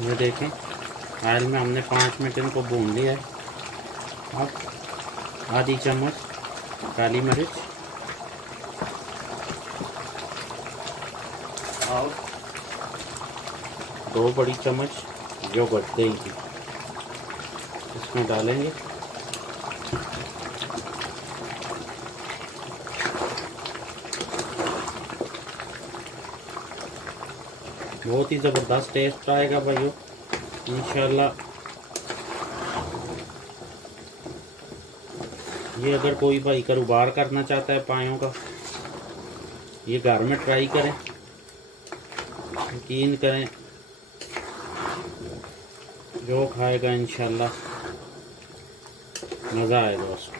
ये देखें, ऑयल में हमने 5 मिनट इनको भून लिया है। अब आधी चम्मच काली मिर्च और 2 बड़ी चम्मच योगर्ट दही की इसमें डालेंगे। बहुत ही ज़बरदस्त टेस्ट आएगा भाइयों इंशाल्लाह। ये अगर कोई भाई कारोबार करना चाहता है पायों का, ये घर में ट्राई करें, यकीन करें जो खाएगा इंशाल्लाह मज़ा आएगा उसको।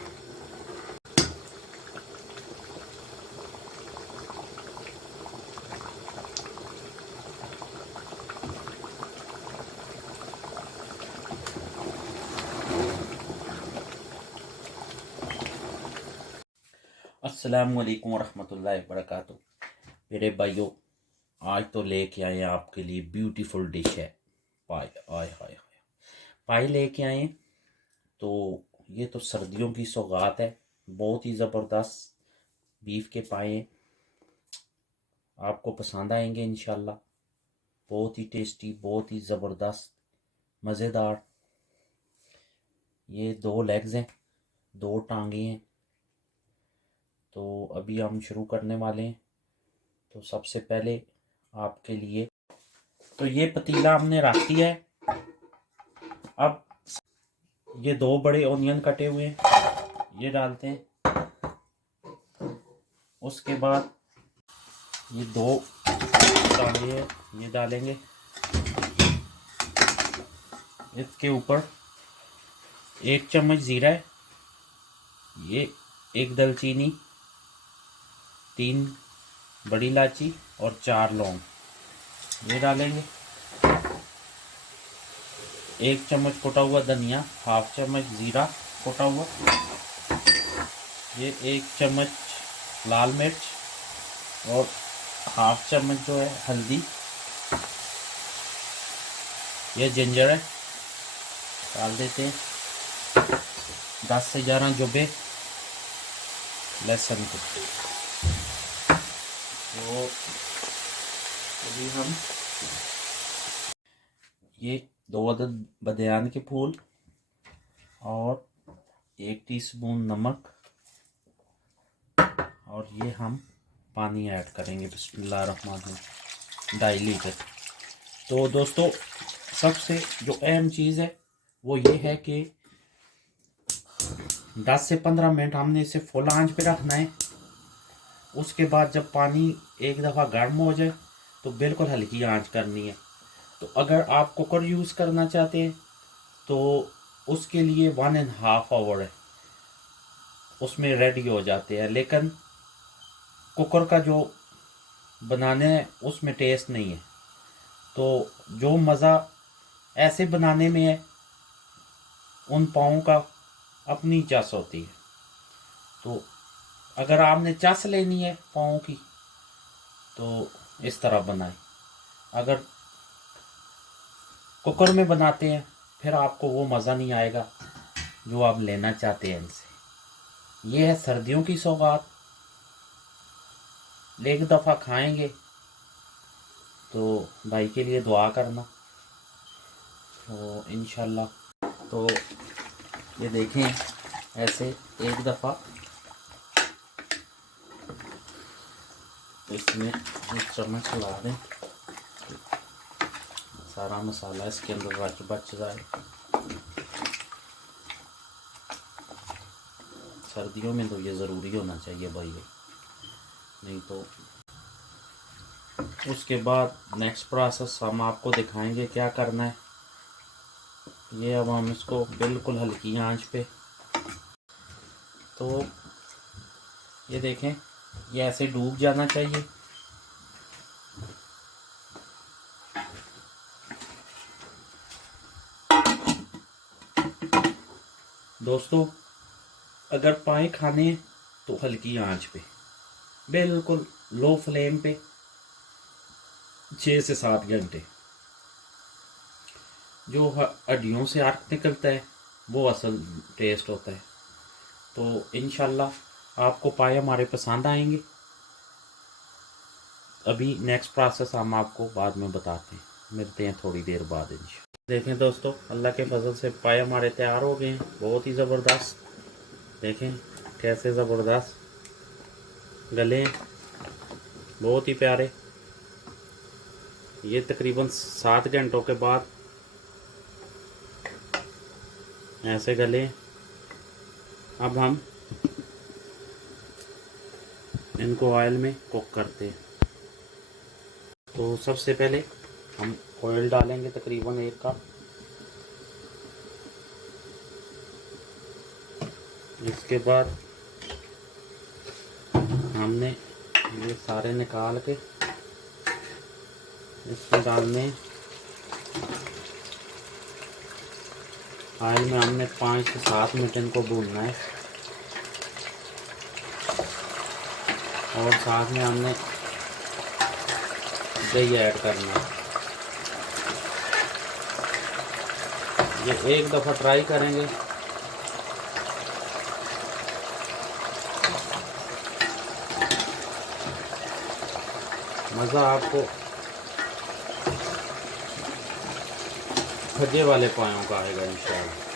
अस्सलामुअलैकुम वरहमतुल्लाहि वबरकातुहू। मेरे भाइयों, आज तो लेके आए हैं आपके लिए ब्यूटीफुल डिश है पाई। आय हाय हाय, पाई लेके आए। तो ये तो सर्दियों की सौगात है, बहुत ही ज़बरदस्त बीफ के पाए हैं। आपको पसंद आएंगे इंशाल्लाह। बहुत ही टेस्टी, बहुत ही ज़बरदस्त, मज़ेदार। ये 2 लेग्स हैं, 2 टांगे हैं। तो अभी हम शुरू करने वाले हैं। तो सबसे पहले आपके लिए तो ये पतीला हमने रख दिया है। अब ये 2 बड़े ऑनियन कटे हुए हैं, ये डालते हैं। उसके बाद ये 2 टांगे हैं, ये डालेंगे। इसके ऊपर 1 चम्मच ज़ीरा है, ये 1 दालचीनी, 3 बड़ी इलायची और 4 लौंग ये डालेंगे। 1 चम्मच कुटा हुआ धनिया, हाफ चम्मच ज़ीरा कुटा हुआ, ये 1 चम्मच लाल मिर्च और हाफ चम्मच जो है हल्दी, ये जिंजर है डाल देते हैं। 10 से 11 जुबे लहसुन को। तो अभी हम ये 2 अदद बदियान के फूल और 1 टीस्पून नमक और ये हम पानी ऐड करेंगे। बिस्मिल्लाहिर्रहमानिर्रहीम, 2.5 लीटर। तो दोस्तों, सबसे जो अहम चीज़ है वो ये है कि 10 से 15 मिनट हमने इसे फुल आंच पे रखना है। उसके बाद जब पानी एक दफ़ा गर्म हो जाए तो बिल्कुल हल्की आंच करनी है। तो अगर आप कुकर यूज़ करना चाहते हैं तो उसके लिए 1.5 आवर है, उसमें रेडी हो जाते हैं। लेकिन कुकर का जो बनाने है उसमें टेस्ट नहीं है। तो जो मज़ा ऐसे बनाने में है, उन पाँव का अपनी चस होती है। तो अगर आपने चस लेनी है पाँव की तो इस तरह बनाएं। अगर कुकर में बनाते हैं फिर आपको वो मज़ा नहीं आएगा जो आप लेना चाहते हैं इनसे। ये है सर्दियों की सौगात। एक दफ़ा खाएंगे तो भाई के लिए दुआ करना। तो इंशाल्लाह। तो ये देखें, ऐसे एक दफ़ा इसमें एक चम्मच चला दें, सारा मसाला इसके अंदर बच जाए। सर्दियों में तो ये ज़रूरी होना चाहिए भाई, नहीं तो। उसके बाद नेक्स्ट प्रोसेस हम आपको दिखाएंगे क्या करना है। ये अब हम इसको बिल्कुल हल्की आंच पे, तो ये देखें, ये ऐसे डूब जाना चाहिए। दोस्तों, अगर पाए खाने तो हल्की आंच पे, बिल्कुल लो फ्लेम पे 6 से 7 घंटे। जो हड्डियों से अर्क निकलता है वो असल टेस्ट होता है। तो इंशाल्लाह आपको पाए हमारे पसंद आएंगे। अभी नेक्स्ट प्रोसेस हम आपको बाद में बताते हैं, मिलते हैं थोड़ी देर बाद इंशाल्लाह। देखें दोस्तों, अल्लाह के फजल से पाए हमारे तैयार हो गए हैं, बहुत ही ज़बरदस्त। देखें कैसे ज़बरदस्त गले हैं, बहुत ही प्यारे। ये तकरीबन 7 घंटों के बाद ऐसे गले। अब हम इनको ऑयल में कुक करते हैं। तो सबसे पहले हम ऑयल डालेंगे तकरीबन 1 कप। इसके बाद हमने ये सारे निकाल के इसमें डालने। ऑयल में हमने 5 से 7 मिनट इनको भूनना है और साथ में हमने दही ऐड करना है। ये एक दफ़ा ट्राई करेंगे मज़ा आपको खजे वाले पायों का आएगा इंशाल्लाह।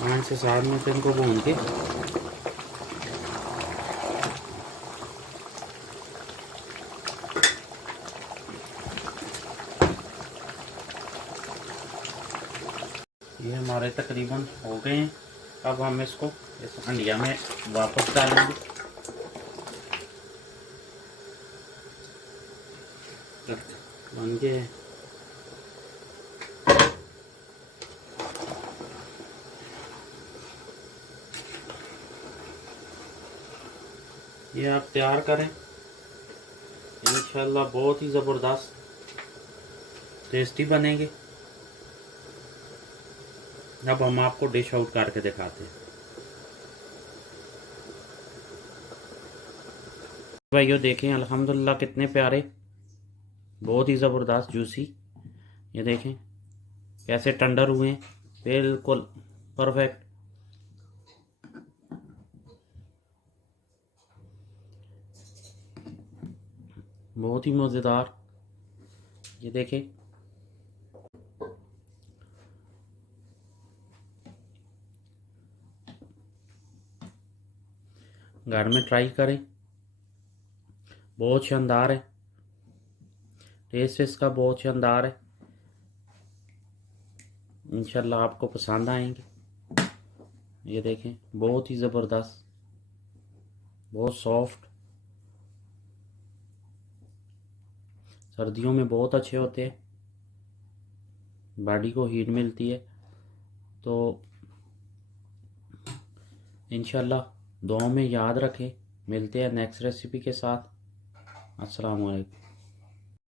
पाँच से 7 मिनट इनको भून के ये हमारे तकरीबन हो गए हैं। अब हम इसको इस हंडिया में वापस डालेंगे। बन गए। ये आप तैयार करें, इंशाल्लाह बहुत ही ज़बरदस्त टेस्टी बनेंगे। अब हम आपको डिश आउट करके दिखाते हैं। भाइयों देखें अल्हम्दुलिल्लाह कितने प्यारे, बहुत ही ज़बरदस्त जूसी। ये देखें कैसे टेंडर हुए हैं, बिल्कुल परफेक्ट। बहुत ही मज़ेदार। ये देखें घर में ट्राई करें, बहुत शानदार है। टेस्ट इसका बहुत शानदार है। इंशाल्लाह आपको पसंद आएंगे। ये देखें बहुत ही ज़बरदस्त, बहुत सॉफ्ट। सर्दियों में बहुत अच्छे होते हैं, बॉडी को हीट मिलती है। तो इंशाल्लाह दुआओं में याद रखें। मिलते हैं नेक्स्ट रेसिपी के साथ। अस्सलाम वालेकुम।